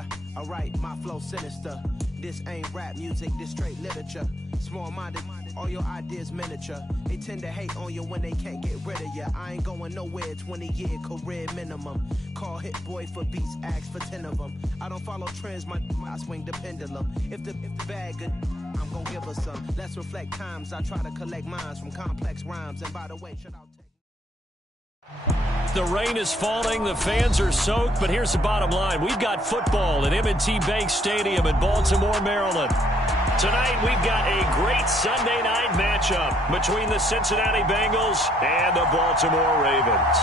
Yeah, alright, my flow sinister. This ain't rap music, this straight literature. Small-minded, all your ideas miniature. They tend to hate on you when they can't get rid of you. I ain't going nowhere, 20-year career minimum. Call Hit Boy for beats, ask for 10 of them. I don't follow trends, I swing the pendulum. If the bag good, I'm gonna give her some. Let's reflect times, I try to collect minds from complex rhymes. And by the way, should I take... The rain is falling, the fans are soaked, but here's the bottom line. We've got football at M&T Bank Stadium in Baltimore, Maryland. Tonight, we've got a great Sunday night matchup between the Cincinnati Bengals and the Baltimore Ravens.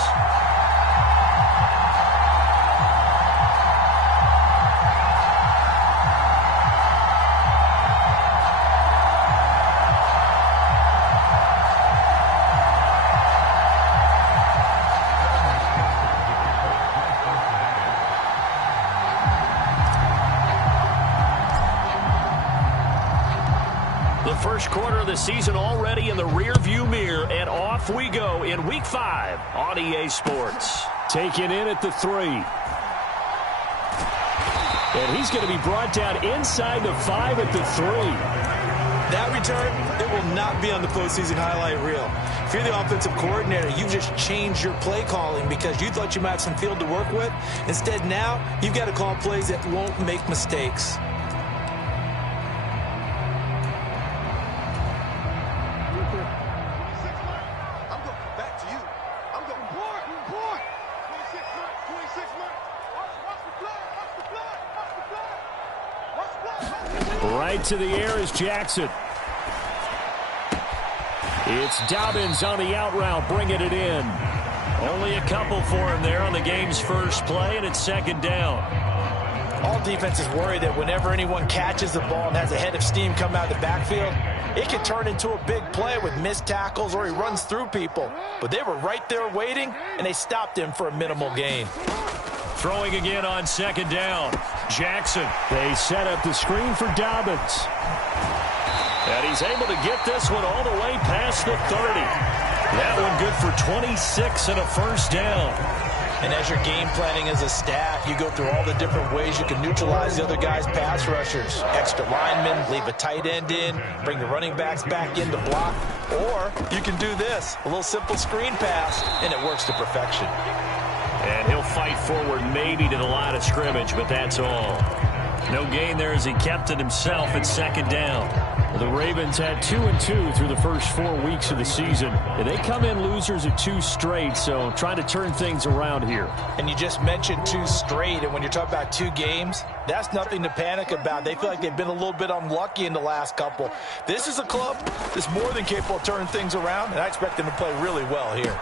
First quarter of the season already in the rearview mirror, and off we go in Week 5 on EA Sports. Taken in at the 3. And he's going to be brought down inside the 5 at the 3. That return, it will not be on the postseason highlight reel. If you're the offensive coordinator, you've just changed your play calling because you thought you might have some field to work with. Instead, now you've got to call plays that won't make mistakes. Right to the air is Jackson. It's Dobbins on the out route, bringing it in. Only a couple for him there on the game's first play, and it's second down. All defenses worry that whenever anyone catches the ball and has a head of steam come out of the backfield, it can turn into a big play with missed tackles or he runs through people. But they were right there waiting, and they stopped him for a minimal gain. Throwing again on second down. Jackson. They set up the screen for Dobbins. And he's able to get this one all the way past the 30. That one good for 26 and a first down. And as you're game planning as a staff, you go through all the different ways you can neutralize the other guy's pass rushers. Extra linemen, leave a tight end in, bring the running backs back in to block. Or you can do this, a little simple screen pass, and it works to perfection. And he'll fight forward maybe to the line of scrimmage, but that's all. No gain there as he kept it himself at second down. The Ravens had 2-2 through the first 4 weeks of the season. And they come in losers of 2 straight, so trying to turn things around here. And you just mentioned 2 straight, and when you're talking about 2 games, that's nothing to panic about. They feel like they've been a little bit unlucky in the last couple. This is a club that's more than capable of turning things around, and I expect them to play really well here.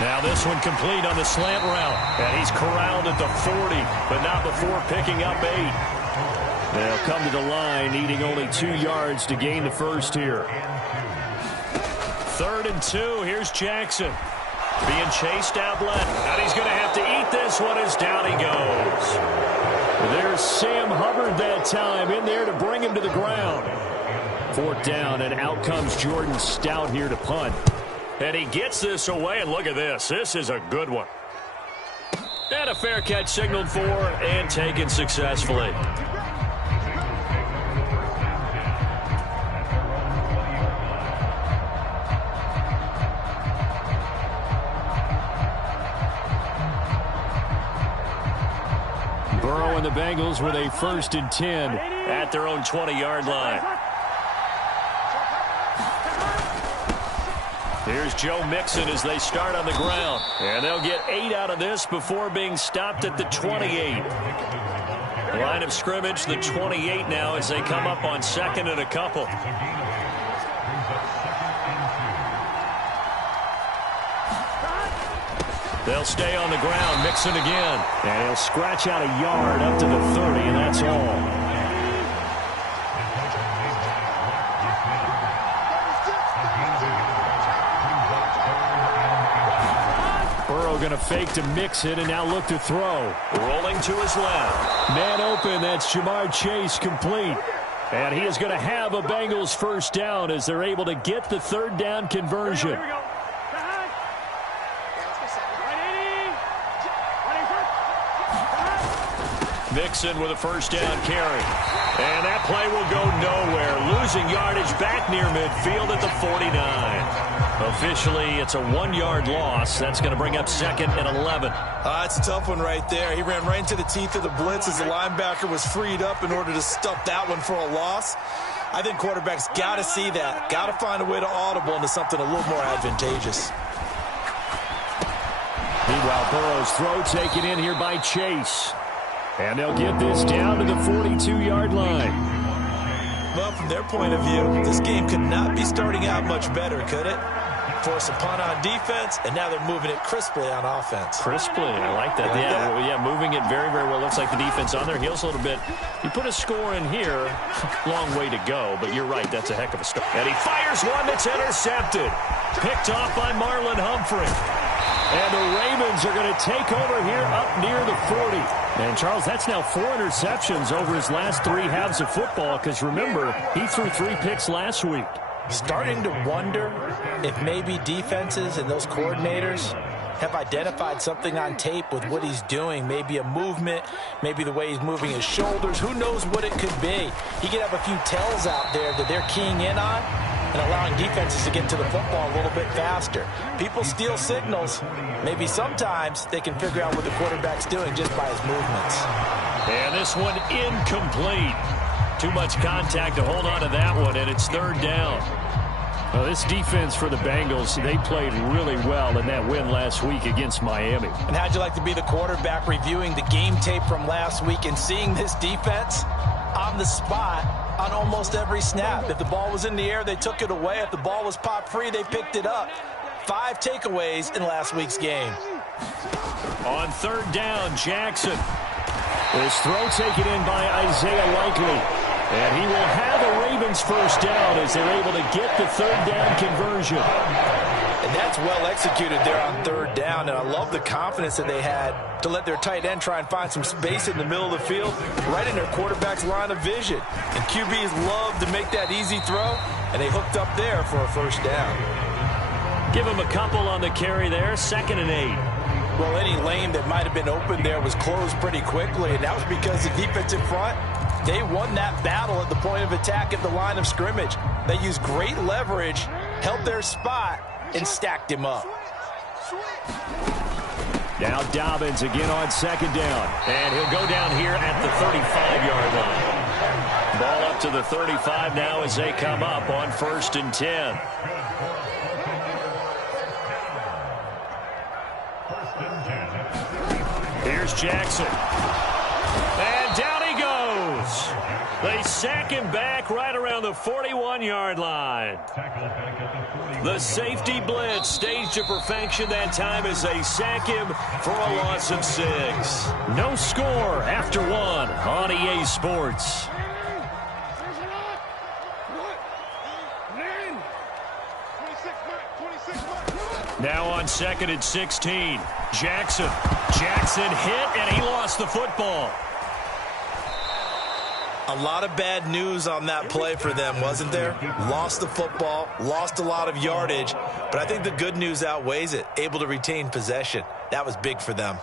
Now this one complete on the slant route. And he's corralled at the 40, but not before picking up 8. They'll come to the line, needing only 2 yards to gain the first here. 3rd and 2. Here's Jackson. Being chased out left. And he's going to have to eat this one as down he goes. There's Sam Hubbard that time in there to bring him to the ground. 4th down, and out comes Jordan Stout here to punt. And he gets this away, and look at this. This is a good one. And a fair catch signaled for and taken successfully. Burrow and the Bengals with a 1st and 10 at their own 20-yard line. Here's Joe Mixon as they start on the ground. And they'll get 8 out of this before being stopped at the 28. Line of scrimmage, the 28 now as they come up on 2nd and a couple. They'll stay on the ground. Mixon again. And he'll scratch out a yard up to the 30, and that's all. Going to fake to Mixon and now look to throw. Rolling to his left. Man open. That's Jamar Chase complete. And he is going to have a Bengals first down as they're able to get the 3rd down conversion. Mixon with a first down carry. And that play will go nowhere. Losing yardage back near midfield at the 49. Officially, it's a 1-yard loss. That's going to bring up 2nd and 11. It's a tough one right there. He ran right into the teeth of the blitz as the linebacker was freed up in order to stuff that one for a loss. I think quarterbacks got to see that. Got to find a way to audible into something a little more advantageous. Meanwhile, Burrow's throw taken in here by Chase. And they'll get this down to the 42-yard line. Well, from their point of view, this game could not be starting out much better, could it? Force a punt on defense, and now they're moving it crisply on offense. Crisply, I like that. Yeah, moving it very, very well. Looks like the defense on their heels a little bit. You put a score in here, long way to go, but you're right, that's a heck of a start. And he fires one that's intercepted. Picked off by Marlon Humphrey. And the Ravens are going to take over here up near the 40. And, Charles, that's now 4 interceptions over his last 3 halves of football, because, remember, he threw 3 picks last week. Starting to wonder if maybe defenses and those coordinators have identified something on tape with what he's doing. Maybe a movement, maybe the way he's moving his shoulders. Who knows what it could be? He could have a few tells out there that they're keying in on and allowing defenses to get to the football a little bit faster. People steal signals. Maybe sometimes they can figure out what the quarterback's doing just by his movements. And this one incomplete. Too much contact to hold on to that one, and it's 3rd down. Well, this defense for the Bengals, they played really well in that win last week against Miami. And how'd you like to be the quarterback reviewing the game tape from last week and seeing this defense on the spot on almost every snap? If the ball was in the air, they took it away. If the ball was popped free, they picked it up. 5 takeaways in last week's game. On 3rd down, Jackson. This throw taken in by Isaiah Likely. And he will have the Ravens first down as they're able to get the 3rd down conversion. And that's well executed there on 3rd down. And I love the confidence that they had to let their tight end try and find some space in the middle of the field, right in their quarterback's line of vision. And QBs love to make that easy throw, and they hooked up there for a first down. Give him a couple on the carry there, 2nd and 8. Well, any lane that might have been open there was closed pretty quickly, and that was because the defensive front, they won that battle at the point of attack at the line of scrimmage. They used great leverage, held their spot, and stacked him up. Now Dobbins again on 2nd down. And he'll go down here at the 35-yard line. Ball up to the 35 now as they come up on 1st and 10. Here's Jackson. And down he goes. They sack him back right around the 41-yard line. The safety blitz staged to perfection that time as they sack him for a loss of 6. No score after 1 on EA Sports. Now on 2nd and 16. Jackson hit, and he lost the football. A lot of bad news on that play for them, wasn't there? Lost the football, lost a lot of yardage, but I think the good news outweighs it. Able to retain possession. That was big for them.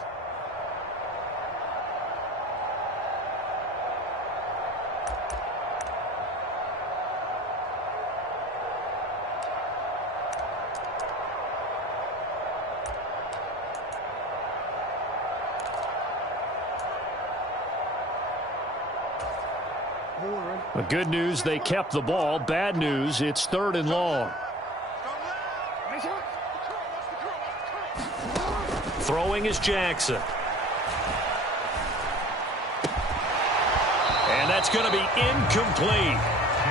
The good news, they kept the ball. Bad news, it's 3rd and long. Throwing is Jackson. And that's going to be incomplete.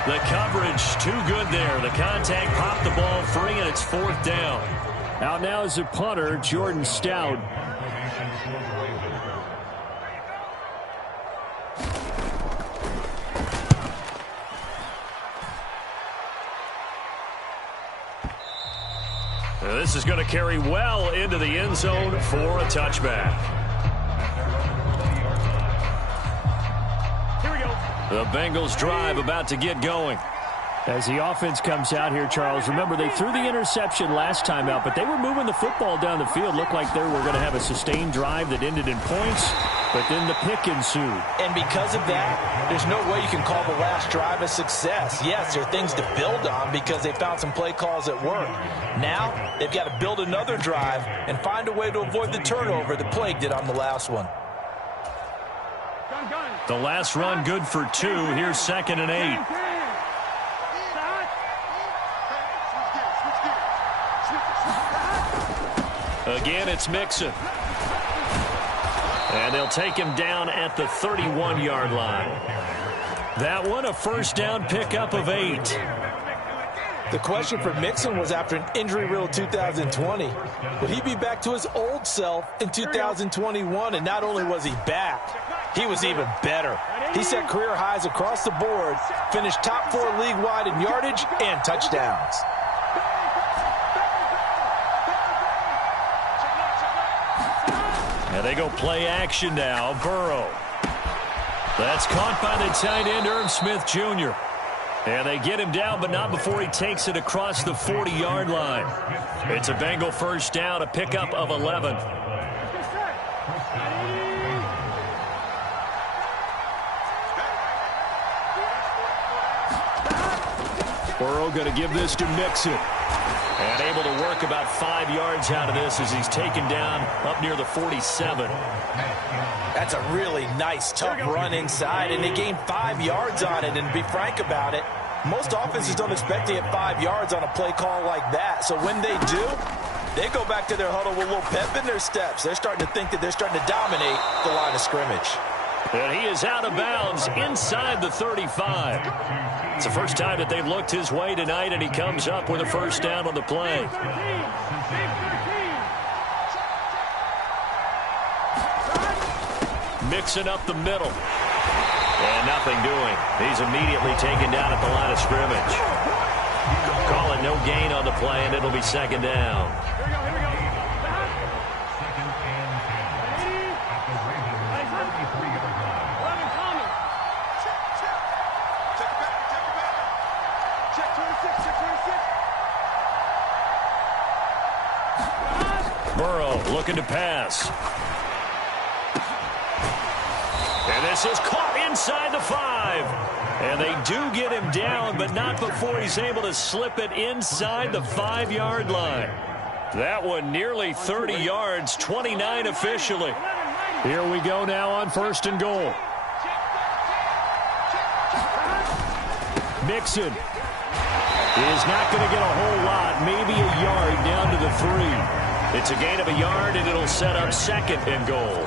The coverage too good there. The contact popped the ball free, and it's 4th down. Out now is the punter, Jordan Stout. This is going to carry well into the end zone for a touchback. Here we go. The Bengals drive about to get going. As the offense comes out here, Charles, remember they threw the interception last time out, but they were moving the football down the field. Looked like they were going to have a sustained drive that ended in points, but then the pick ensued. And because of that, there's no way you can call the last drive a success. Yes, there are things to build on because they found some play calls that work. Now, they've got to build another drive and find a way to avoid the turnover the Plague did on the last one. The last run good for 2. Here's 2nd and 8. Again, it's Mixon. And they'll take him down at the 31-yard line. That one, a first down pickup of 8. The question for Mixon was after an injury-riddled 2020, would he be back to his old self in 2021? And not only was he back, he was even better. He set career highs across the board, finished top 4 league-wide in yardage and touchdowns. And they go play action now. Burrow. That's caught by the tight end, Irv Smith Jr. And they get him down, but not before he takes it across the 40-yard line. It's a Bengal first down, a pickup of 11. Burrow going to give this to Mixon. And able to work about 5 yards out of this as he's taken down up near the 47. That's a really nice, tough run inside, and they gained 5 yards on it. And to be frank about it, most offenses don't expect to get 5 yards on a play call like that. So when they do, they go back to their huddle with a little pep in their steps. They're starting to think that they're starting to dominate the line of scrimmage. And he is out of bounds inside the 35. It's the first time that they've looked his way tonight, and he comes up with a first down on the play. Mixing up the middle. And nothing doing. He's immediately taken down at the line of scrimmage. Call it no gain on the play, and it'll be 2nd down. Burrow looking to pass. And this is caught inside the 5. And they do get him down, but not before he's able to slip it inside the 5-yard line. That one nearly 30 yards, 29 officially. Here we go now on 1st and goal. Mixon is not going to get a whole lot, maybe a yard down to the 3. It's a gain of a yard, and it'll set up 2nd and goal.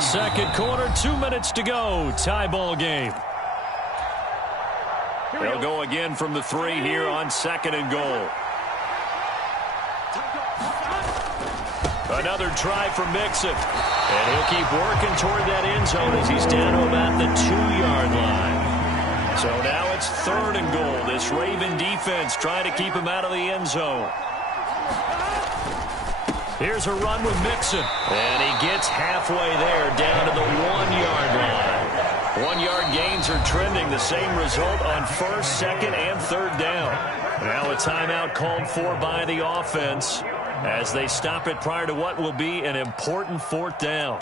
Second quarter, 2 minutes to go. Tie ball game. They'll go again from the 3 here on 2nd and goal. Another try for Mixon. And he'll keep working toward that end zone as he's down to about the 2-yard line. So now it's 3rd and goal. This Raven defense trying to keep him out of the end zone. Here's a run with Mixon. And he gets halfway there down to the 1-yard line. 1-yard gains are trending. The same result on 1st, 2nd, and 3rd down. Now a timeout called for by the offense as they stop it prior to what will be an important 4th down.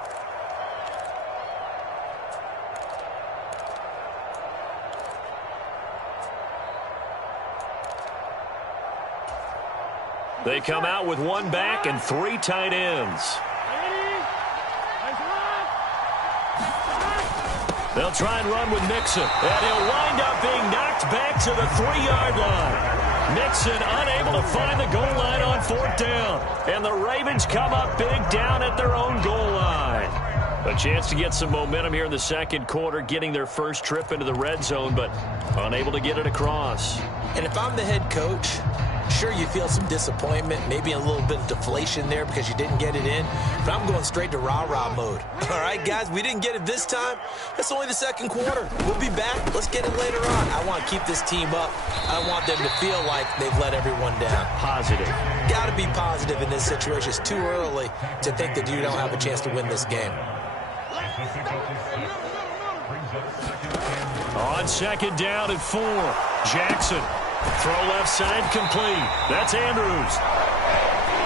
They come out with 1 back and 3 tight ends. They'll try and run with Mixon. And he'll wind up being knocked back to the 3-yard line. Mixon unable to find the goal line on 4th down. And the Ravens come up big down at their own goal line. A chance to get some momentum here in the 2nd quarter, getting their first trip into the red zone, but unable to get it across. And if I'm the head coach, sure, you feel some disappointment, maybe a little bit of deflation there because you didn't get it in. But I'm going straight to rah-rah mode. All right, guys, we didn't get it this time. It's only the 2nd quarter. We'll be back. Let's get it later on. I want to keep this team up. I want them to feel like they've let everyone down. Positive. Got to be positive in this situation. It's too early to think that you don't have a chance to win this game. On second down at 4. Jackson. Throw left side complete. That's Andrews.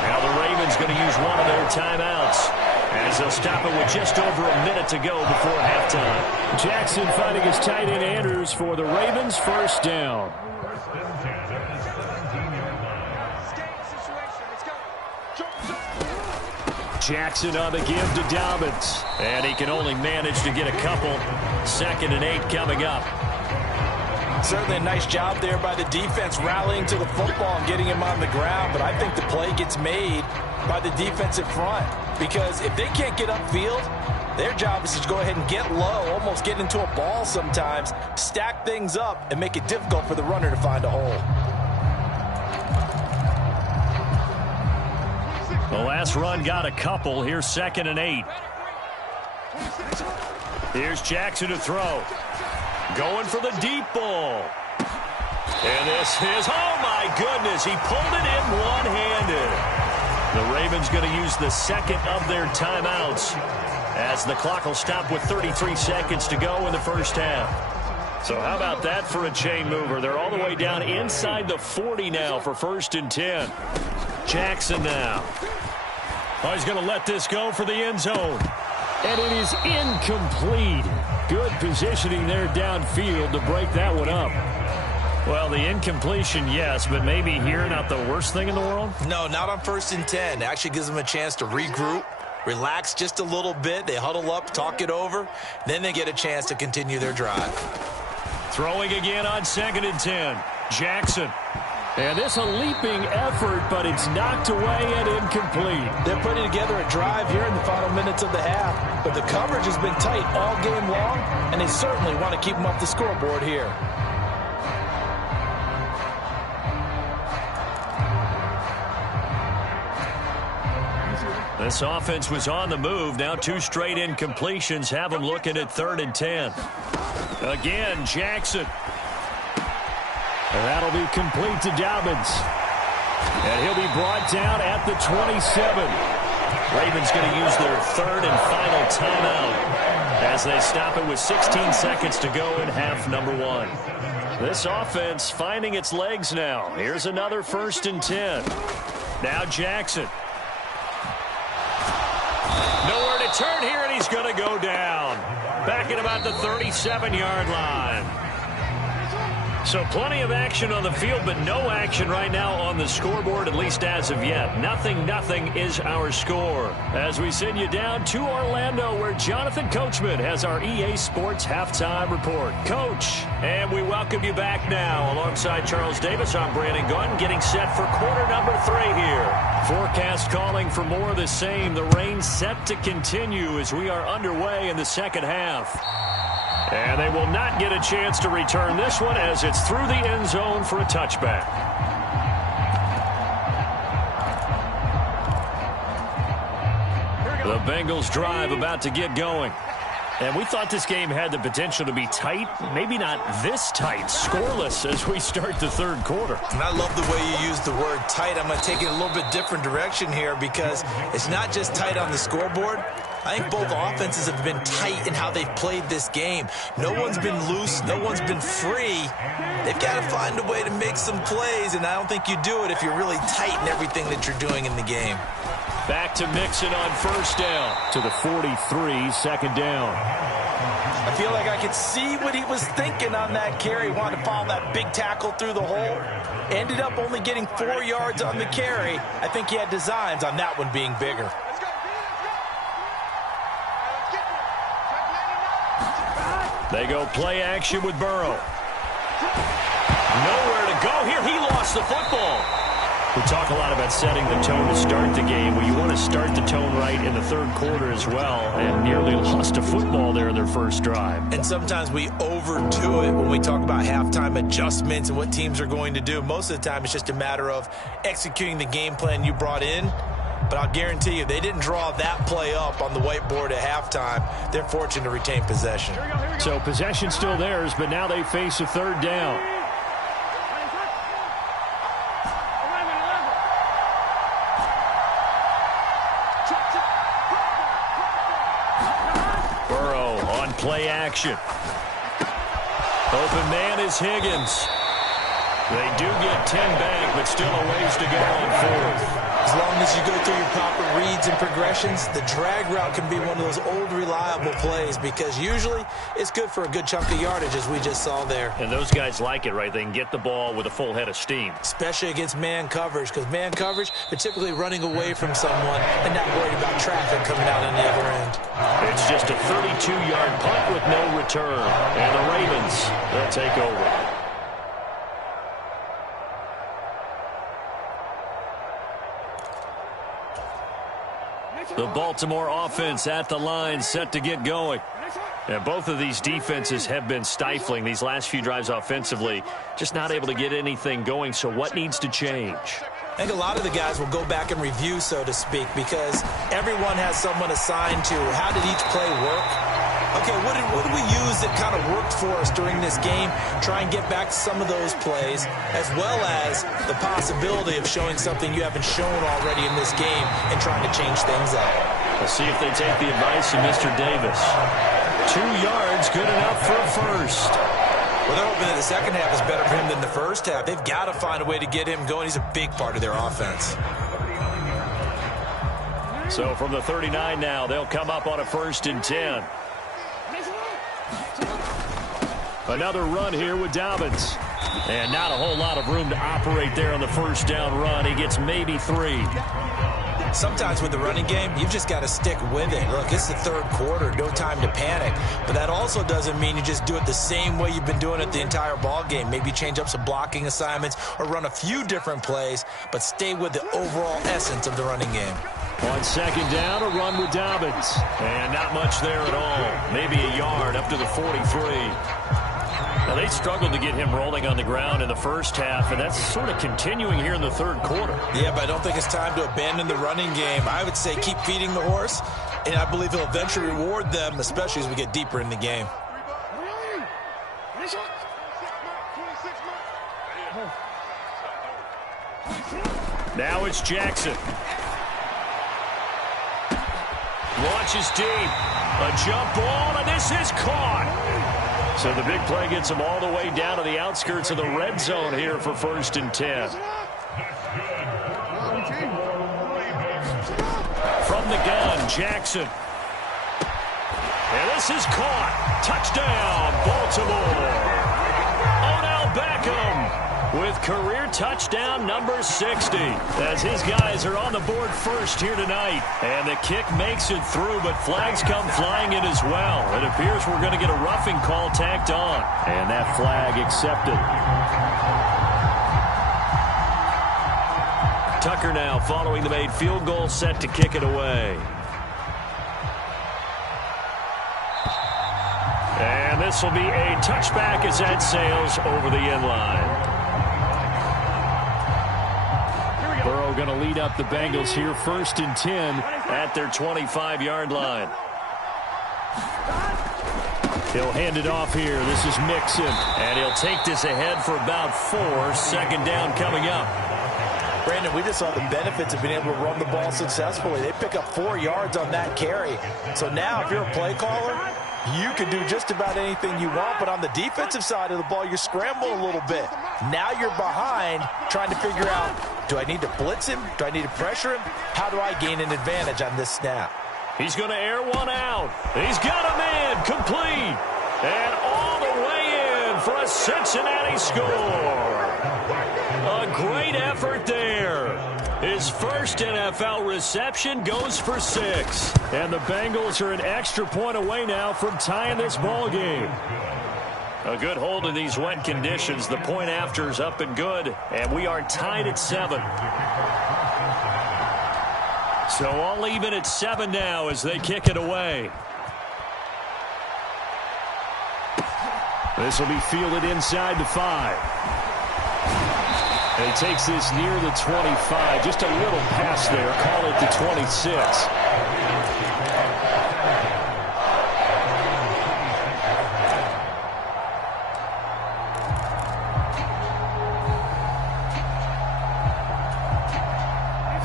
Now the Ravens going to use one of their timeouts as they'll stop it with just over a minute to go before halftime. Jackson finding his tight end Andrews for the Ravens first down. Jackson on the give to Dobbins. And he can only manage to get a couple. 2nd and 8 coming up. Certainly a nice job there by the defense rallying to the football and getting him on the ground. But I think the play gets made by the defensive front. Because if they can't get upfield, their job is to go ahead and get low, almost get into a ball sometimes, stack things up, and make it difficult for the runner to find a hole. The last run got a couple. Here's 2nd and 8. Here's Jackson to throw. Going for the deep ball. And this is, oh my goodness, he pulled it in one-handed. The Ravens going to use the second of their timeouts as the clock will stop with 33 seconds to go in the first half. So how about that for a chain mover? They're all the way down inside the 40 now for 1st and 10. Jackson now. Oh, he's going to let this go for the end zone. And it is incomplete. Good positioning there downfield to break that one up. Well, the incompletion, yes, but maybe here not the worst thing in the world? No, not on 1st and 10. It actually gives them a chance to regroup, relax just a little bit. They huddle up, talk it over. Then they get a chance to continue their drive. Throwing again on 2nd and 10. Jackson. And this a leaping effort, but it's knocked away and incomplete. They're putting together a drive here in the final minutes of the half, but the coverage has been tight all game long, and they certainly want to keep them off the scoreboard here. This offense was on the move. Now 2 straight incompletions have them looking at 3rd and 10. Again, Jackson. And that'll be complete to Dobbins. And he'll be brought down at the 27. Ravens going to use their 3rd and final timeout as they stop it with 16 seconds to go in half number 1. This offense finding its legs now. Here's another 1st and 10. Now Jackson. Nowhere to turn here, and he's going to go down. Back at about the 37-yard line. So plenty of action on the field, but no action right now on the scoreboard, at least as of yet. 0-0 is our score. As we send you down to Orlando, where Jonathan Coachman has our EA Sports Halftime Report. Coach, and we welcome you back now. Alongside Charles Davis, I'm Brandon Gunn, getting set for quarter number 3 here. Forecast calling for more of the same. The rain set to continue as we are underway in the second half. And they will not get a chance to return this one as it's through the end zone for a touchback. The Bengals drive about to get going. And we thought this game had the potential to be tight, maybe not this tight, scoreless as we start the 3rd quarter. And I love the way you use the word tight. I'm going to take it a little bit different direction here because it's not just tight on the scoreboard. I think both offenses have been tight in how they've played this game. No one's been loose. No one's been free. They've got to find a way to make some plays, and I don't think you do it if you're really tight in everything that you're doing in the game. Back to Mixon on 1st down. To the 43, 2nd down. I feel like I could see what he was thinking on that carry. He wanted to follow that big tackle through the hole. Ended up only getting 4 yards on the carry. I think he had designs on that one being bigger. They go play action with Burrow. Nowhere to go here. He lost the football. We talk a lot about setting the tone to start the game. Well, you want to start the tone right in the 3rd quarter as well, and nearly lost a football there in their first drive. And sometimes we overdo it when we talk about halftime adjustments and what teams are going to do. Most of the time, it's just a matter of executing the game plan you brought in. But I'll guarantee you, they didn't draw that play up on the whiteboard at halftime. They're fortunate to retain possession. So possession still theirs, but now they face a 3rd down. play action. Open man is Higgins. They do get 10 back, but still a ways to go on fourth. As long as you go through your proper reads and progressions, the drag route can be one of those old reliable plays because usually it's good for a good chunk of yardage, as we just saw there. And those guys like it, right? They can get the ball with a full head of steam. Especially against man coverage, because man coverage, they're typically running away from someone and not worried about traffic coming out on the other end. It's just a 32-yard punt with no return. And the Ravens, they'll take over. The Baltimore offense at the line, set to get going. And both of these defenses have been stifling these last few drives offensively. Just not able to get anything going, so what needs to change? I think a lot of the guys will go back and review, so to speak, because everyone has someone assigned to how did each play work. Okay, what did we use that kind of worked for us during this game? Try and get back to some of those plays, as well as the possibility of showing something you haven't shown already in this game and trying to change things up. We'll see if they take the advice of Mr. Davis. 2 yards, good enough for a first. Well, they're hoping that the second half is better for him than the first half. They've got to find a way to get him going. He's a big part of their offense. So from the 39 now, they'll come up on a 1st and 10. Another run here with Dobbins. And not a whole lot of room to operate there on the first down run. He gets maybe 3. Sometimes with the running game, you've just got to stick with it. Look, it's the third quarter, no time to panic. But that also doesn't mean you just do it the same way you've been doing it the entire ball game. Maybe change up some blocking assignments or run a few different plays, but stay with the overall essence of the running game. On 2nd down, a run with Dobbins. And not much there at all. Maybe a yard up to the 43. Now, they struggled to get him rolling on the ground in the first half, and that's sort of continuing here in the third quarter. Yeah, but I don't think it's time to abandon the running game. I would say keep feeding the horse, and I believe he'll eventually reward them, especially as we get deeper in the game. Now it's Jackson. Launches deep. A jump ball, and this is caught. So the big play gets him all the way down to the outskirts of the red zone here for 1st and 10. From the gun, Jackson. And this is caught. Touchdown, Baltimore. Odell Beckham with career touchdown number 60, as his guys are on the board first here tonight. And the kick makes it through, but flags come flying in as well. It appears we're going to get a roughing call tacked on. And that flag accepted. Tucker now following the made field goal, set to kick it away. And this will be a touchback as that sails over the end line. Burrow going to lead up the Bengals here, 1st and 10 at their 25-yard line. He'll hand it off here. This is Mixon, and he'll take this ahead for about 4. 2nd down coming up. Brandon, we just saw the benefits of being able to run the ball successfully. They pick up 4 yards on that carry. So now if you're a play caller, you can do just about anything you want, but on the defensive side of the ball, you're scrambling a little bit. Now you're behind trying to figure out, do I need to blitz him? Do I need to pressure him? How do I gain an advantage on this snap? He's going to air one out. He's got a man complete. And all the way in for a Cincinnati score. A great effort there. His first NFL reception goes for 6. And the Bengals are an extra point away now from tying this ball game. A good hold in these wet conditions. The point after is up and good. And we are tied at 7. So all even at 7 now as they kick it away. This will be fielded inside the 5. And he takes this near the 25. Just a little pass there. Call it the 26.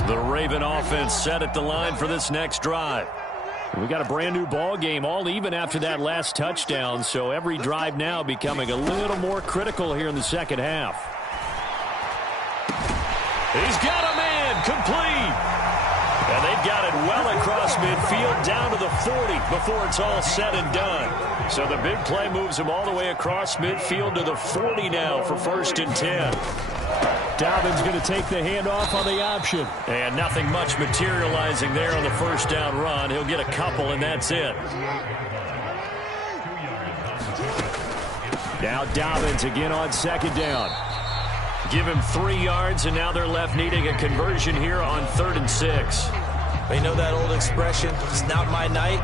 The Raven offense set at the line for this next drive. We got a brand new ball game, all even after that last touchdown, so every drive now becoming a little more critical here in the second half. He's got a man, complete. And they've got it well across midfield down to the 40 before it's all said and done. So the big play moves him all the way across midfield to the 40 now for 1st and 10. Dobbins going to take the handoff on the option. And nothing much materializing there on the first down run. He'll get a couple, and that's it. Now Dobbins again on 2nd down. Give him 3 yards, and now they're left needing a conversion here on 3rd and 6. You know that old expression, it's not my night?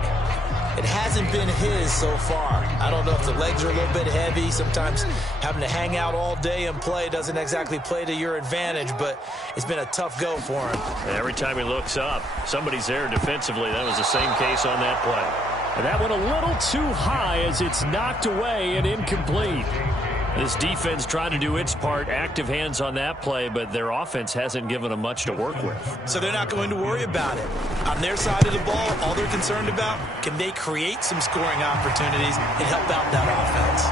It hasn't been his so far. I don't know if the legs are a little bit heavy. Sometimes having to hang out all day and play doesn't exactly play to your advantage, but it's been a tough go for him. Every time he looks up, somebody's there defensively. That was the same case on that play. And that went a little too high as it's knocked away and incomplete. This defense trying to do its part, active hands on that play, but their offense hasn't given them much to work with. So they're not going to worry about it. On their side of the ball, all they're concerned about, can they create some scoring opportunities and help out that offense?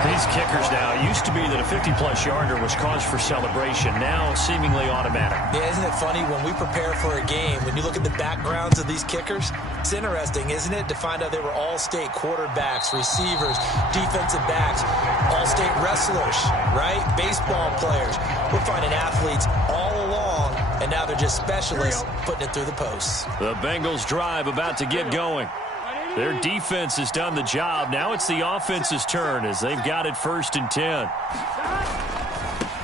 These kickers now, it used to be that a 50-plus yarder was cause for celebration. Now seemingly automatic. Yeah, isn't it funny when we prepare for a game, when you look at the backgrounds of these kickers, it's interesting, isn't it, to find out they were all-state quarterbacks, receivers, defensive backs, all-state wrestlers, right? Baseball players. We're finding athletes all along, and now they're just specialists putting it through the posts. The Bengals drive about to get going. Their defense has done the job. Now it's the offense's turn as they've got it 1st and 10.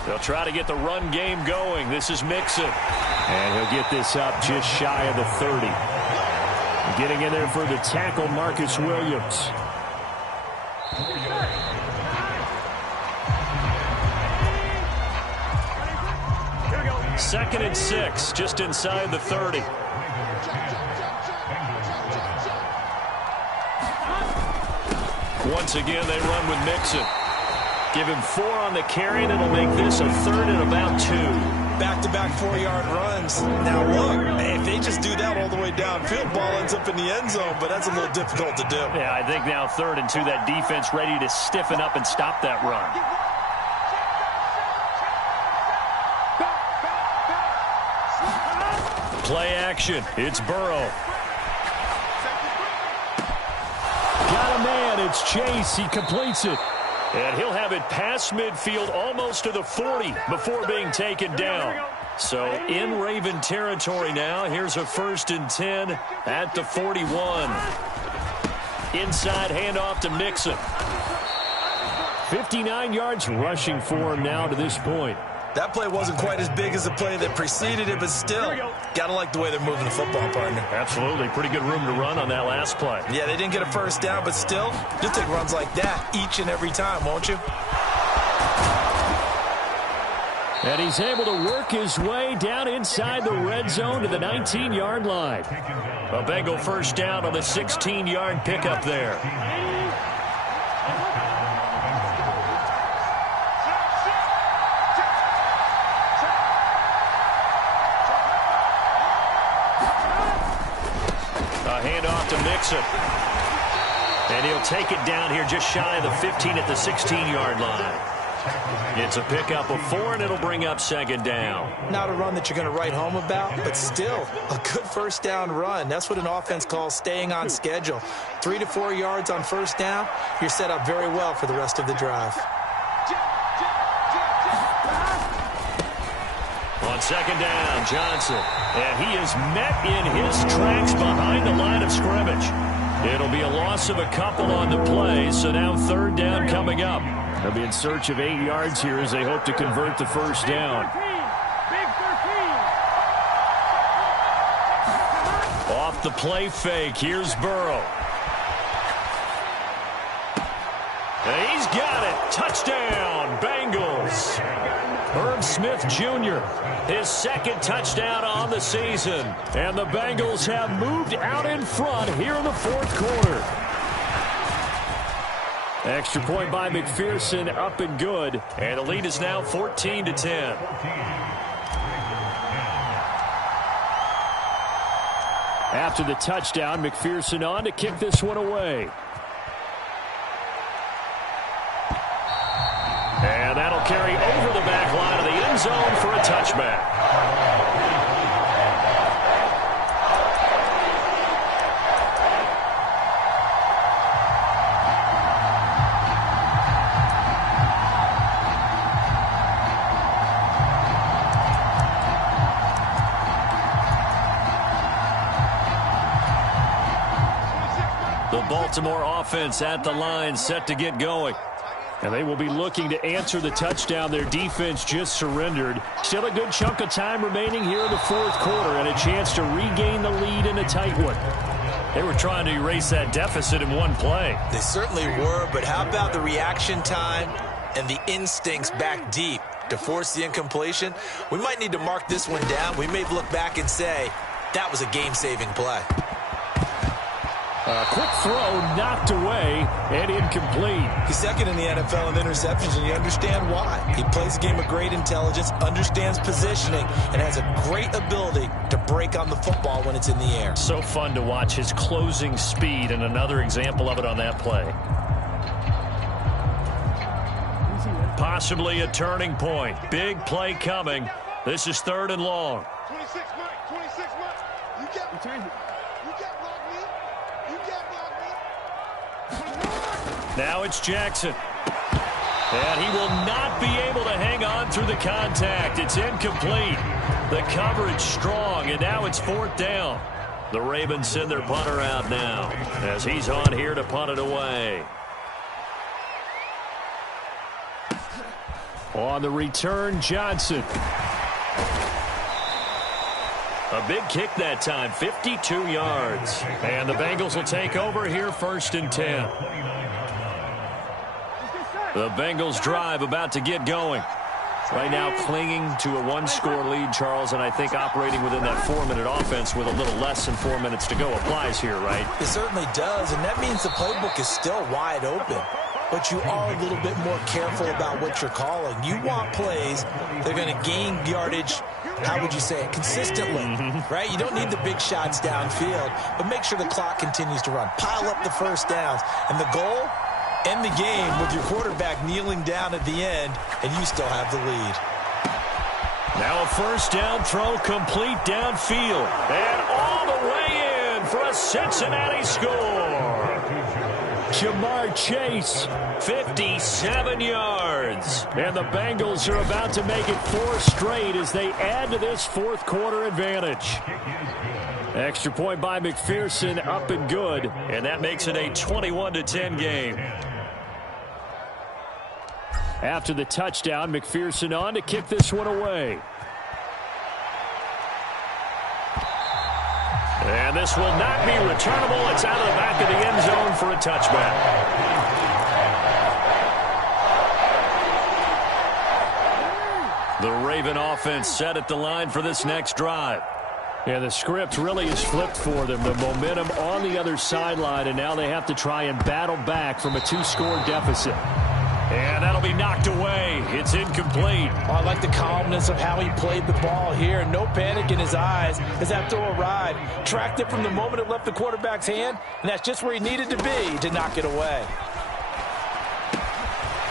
They'll try to get the run game going. This is Mixon. And he'll get this up just shy of the 30. Getting in there for the tackle, Marcus Williams. Second and 6, just inside the 30. Once again, they run with Mixon. Give him 4 on the carry, and it'll make this a 3rd and about 2. Back-to-back 4-yard runs. Now, look, if they just do that all the way downfield, ball ends up in the end zone, but that's a little difficult to do. Yeah, I think now 3rd and 2, that defense ready to stiffen up and stop that run. Play action. It's Burrow. Got a man. It's Chase. He completes it. And he'll have it past midfield almost to the 40 before being taken down. So in Raven territory now. Here's a 1st and 10 at the 41. Inside handoff to Mixon. 59 yards rushing for him now to this point. That play wasn't quite as big as the play that preceded it, but still, got to like the way they're moving the football, partner. Absolutely. Pretty good room to run on that last play. Yeah, they didn't get a first down, but still, you'll take runs like that each and every time, won't you? And he's able to work his way down inside the red zone to the 19-yard line. A Bengal first down on the 16-yard pickup there. Handoff to Mixon. And he'll take it down here just shy of the 15 at the 16-yard line. It's a pickup of 4, and it'll bring up 2nd down. Not a run that you're going to write home about, but still a good first down run. That's what an offense calls staying on schedule. 3 to 4 yards on first down, you're set up very well for the rest of the drive. On 2nd down, Johnson. And he is met in his tracks behind the line of scrimmage. It'll be a loss of a couple on the play, so now 3rd down coming up. They'll be in search of 8 yards here as they hope to convert the first down. Off the play fake, here's Burrow. And he's got it. Touchdown, Bengals. Herb Smith Jr., his 2nd touchdown on the season. And the Bengals have moved out in front here in the 4th quarter. Extra point by McPherson, up and good. And the lead is now 14-10. After the touchdown, McPherson on to kick this one away. And that'll carry over the back line of the end zone for a touchback. The Baltimore offense at the line, set to get going. And they will be looking to answer the touchdown their defense just surrendered. Still a good chunk of time remaining here in the fourth quarter and a chance to regain the lead in a tight one. They were trying to erase that deficit in one play. They certainly were, but how about the reaction time and the instincts back deep to force the incompletion? We might need to mark this one down. We may look back and say, that was a game-saving play. A quick throw knocked away and incomplete. He's second in the NFL in interceptions, and you understand why. He plays a game of great intelligence, understands positioning, and has a great ability to break on the football when it's in the air. So fun to watch his closing speed, and another example of it on that play. Possibly a turning point. Big play coming. This is 3rd and long. 26, Mike. 26, Mike. You get block me. Now it's Jackson. And he will not be able to hang on through the contact. It's incomplete. The coverage strong, and now it's 4th down. The Ravens send their punter out now as he's on here to punt it away. On the return, Johnson. A big kick that time, 52 yards. And the Bengals will take over here 1st and 10. The Bengals drive about to get going. Right now clinging to a 1-score lead, Charles, and I think operating within that 4-minute offense with a little less than 4 minutes to go applies here, right? It certainly does, and that means the playbook is still wide open. But you are a little bit more careful about what you're calling. You want plays that are going to gain yardage, how would you say it, consistently, right? You don't need the big shots downfield, but make sure the clock continues to run. Pile up the first downs, and the goal, end the game with your quarterback kneeling down at the end, and you still have the lead. Now a 1st down throw complete downfield, and all the way in for a Cincinnati score. Jamar Chase, 57 yards. And the Bengals are about to make it 4 straight as they add to this fourth quarter advantage. Extra point by McPherson, up and good. And that makes it a 21-10 game. After the touchdown, McPherson on to kick this one away. And this will not be returnable. It's out of the back of the end zone for a touchback. The Raven offense set at the line for this next drive. Yeah, the script really is flipped for them. The momentum on the other sideline, and now they have to try and battle back from a 2-score deficit. And that'll be knocked away. It's incomplete. Oh, I like the calmness of how he played the ball here. No panic in his eyes as that throw arrived. Tracked it from the moment it left the quarterback's hand, and that's just where he needed to be to knock it away.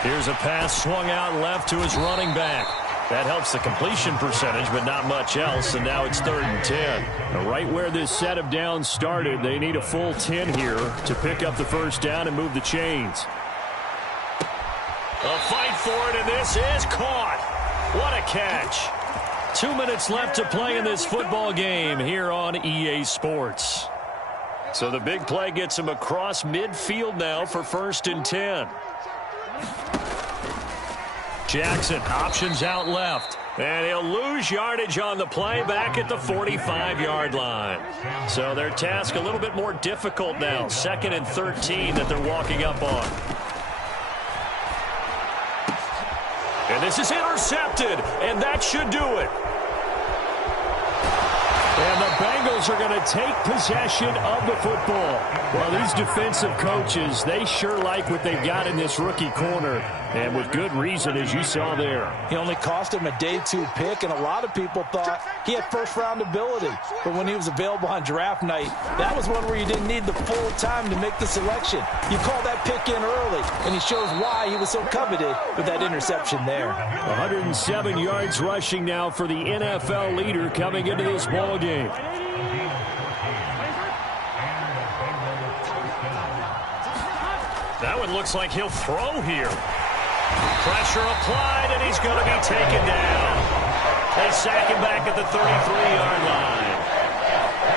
Here's a pass swung out left to his running back. That helps the completion percentage, but not much else, and now it's 3rd and 10. Right where this set of downs started, they need a full 10 here to pick up the 1st down and move the chains. A fight for it, and this is caught. What a catch. 2 minutes left to play in this football game here on EA Sports. So the big play gets him across midfield now for 1st and 10. Jackson options out left. And he'll lose yardage on the play back at the 45-yard line. So their task a little bit more difficult now. 2nd and 13 that they're walking up on. And this is intercepted, and that should do it. And the Bengals are going to take possession of the football. Well, these defensive coaches, they sure like what they've got in this rookie corner. And with good reason, as you saw there. He only cost him a day 2 pick, and a lot of people thought he had first-round ability. But when he was available on draft night, that was one where you didn't need the full time to make the selection. You call that pick in early, and he shows why he was so coveted with that interception there. 107 yards rushing now for the NFL leader coming into this ball game. That one looks like he'll throw here. Pressure applied, and he's going to be taken down. They sack him back at the 33-yard line.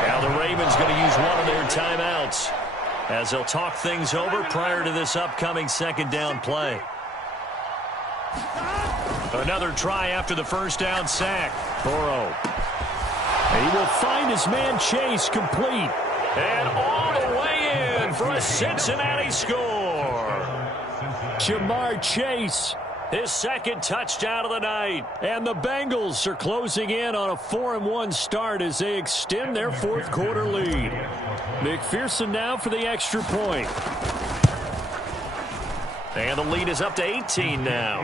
Now the Ravens going to use one of their timeouts as they'll talk things over prior to this upcoming second down play. Another try after the first down sack. Burrow. And he will find his man Chase complete. And all the way in for a Cincinnati score. Jamar Chase, his second touchdown of the night. And the Bengals are closing in on a 4-1 start as they extend their fourth quarter lead. McPherson now for the extra point. And the lead is up to 18 now.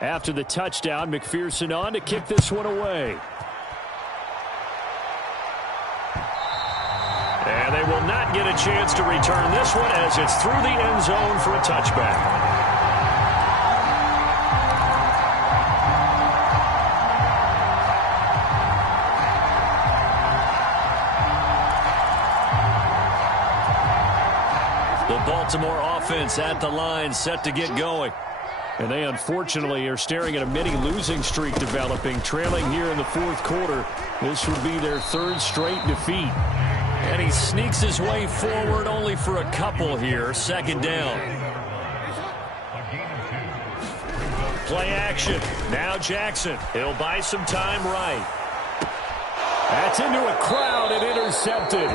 After the touchdown, McPherson on to kick this one away. And they will not get a chance to return this one as it's through the end zone for a touchback. The Baltimore offense at the line, set to get going. And they unfortunately are staring at a mini losing streak developing, trailing here in the fourth quarter. This would be their third straight defeat. And he sneaks his way forward only for a couple here. Second down. Play action. Now Jackson. He'll buy some time right. That's into a crowd and intercepted.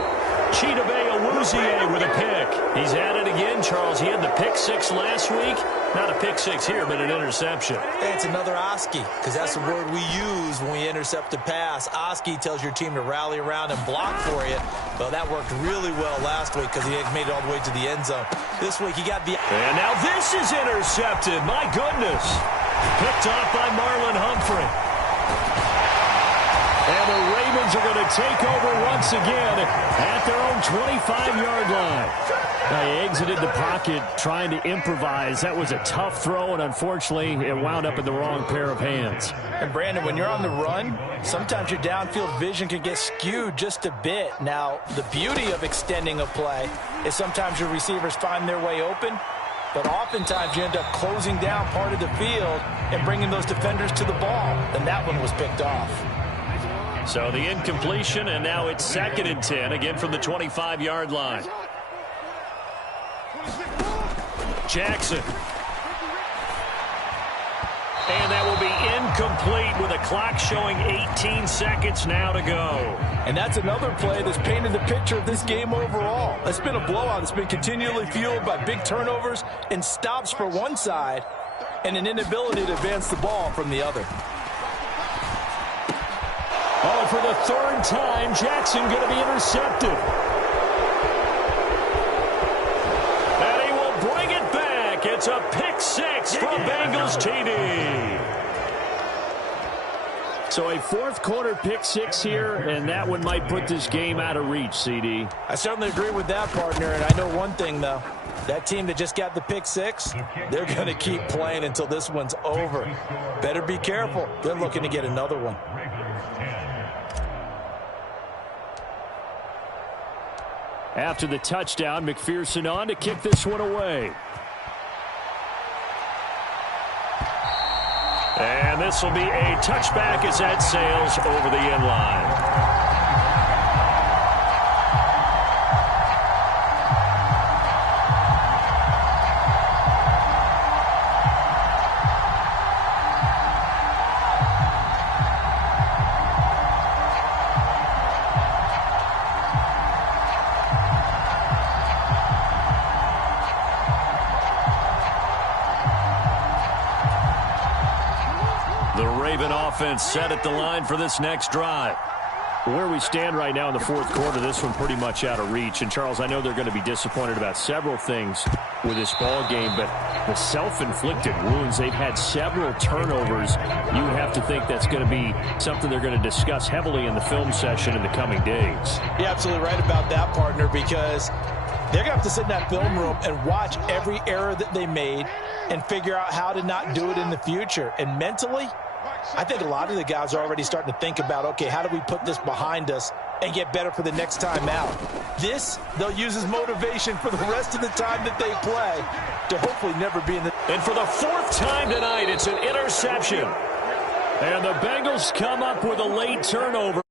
Chidobe with a pick. He's at it again, Charles. He had the pick six last week. Not a pick six here, but an interception. Hey, it's another Oski, because that's the word we use when we intercept a pass. Oski tells your team to rally around and block for you. Well, that worked really well last week because he made it all the way to the end zone. This week he got the... And now this is intercepted. My goodness. Picked off by Marlon Humphrey. And the Ravens are going to take over once again at their own 25-yard line. Now, he exited the pocket trying to improvise. That was a tough throw, and unfortunately, it wound up in the wrong pair of hands. And, Brandon, when you're on the run, sometimes your downfield vision can get skewed just a bit. Now, the beauty of extending a play is sometimes your receivers find their way open, but oftentimes you end up closing down part of the field and bringing those defenders to the ball, and that one was picked off. So the incompletion, and now it's 2nd and 10, again from the 25-yard line. Jackson. And that will be incomplete with a clock showing 18 seconds now to go. And that's another play that's painted the picture of this game overall. It's been a blowout. It's been continually fueled by big turnovers and stops for one side and an inability to advance the ball from the other. Oh, for the third time, Jackson going to be intercepted. And he will bring it back. It's a pick six for a Bengals TD. So a fourth quarter pick six here, and that one might put this game out of reach, CD. I certainly agree with that, partner, and I know one thing, though. That team that just got the pick six, they're going to keep playing until this one's over. Better be careful. They're looking to get another one. After the touchdown, McPherson on to kick this one away. And this will be a touchback as that sails over the end line. Offense set at the line for this next drive. Where we stand right now in the fourth quarter, this one pretty much out of reach. And, Charles, I know they're going to be disappointed about several things with this ball game, but the self-inflicted wounds, they've had several turnovers. You have to think that's going to be something they're going to discuss heavily in the film session in the coming days. You're absolutely right about that, partner, because they're going to have to sit in that film room and watch every error that they made and figure out how to not do it in the future. And mentally, I think a lot of the guys are already starting to think about, okay, how do we put this behind us and get better for the next time out? This, they'll use as motivation for the rest of the time that they play to hopefully never be in the... And for the fourth time tonight, it's an interception. And the Bengals come up with a late turnover.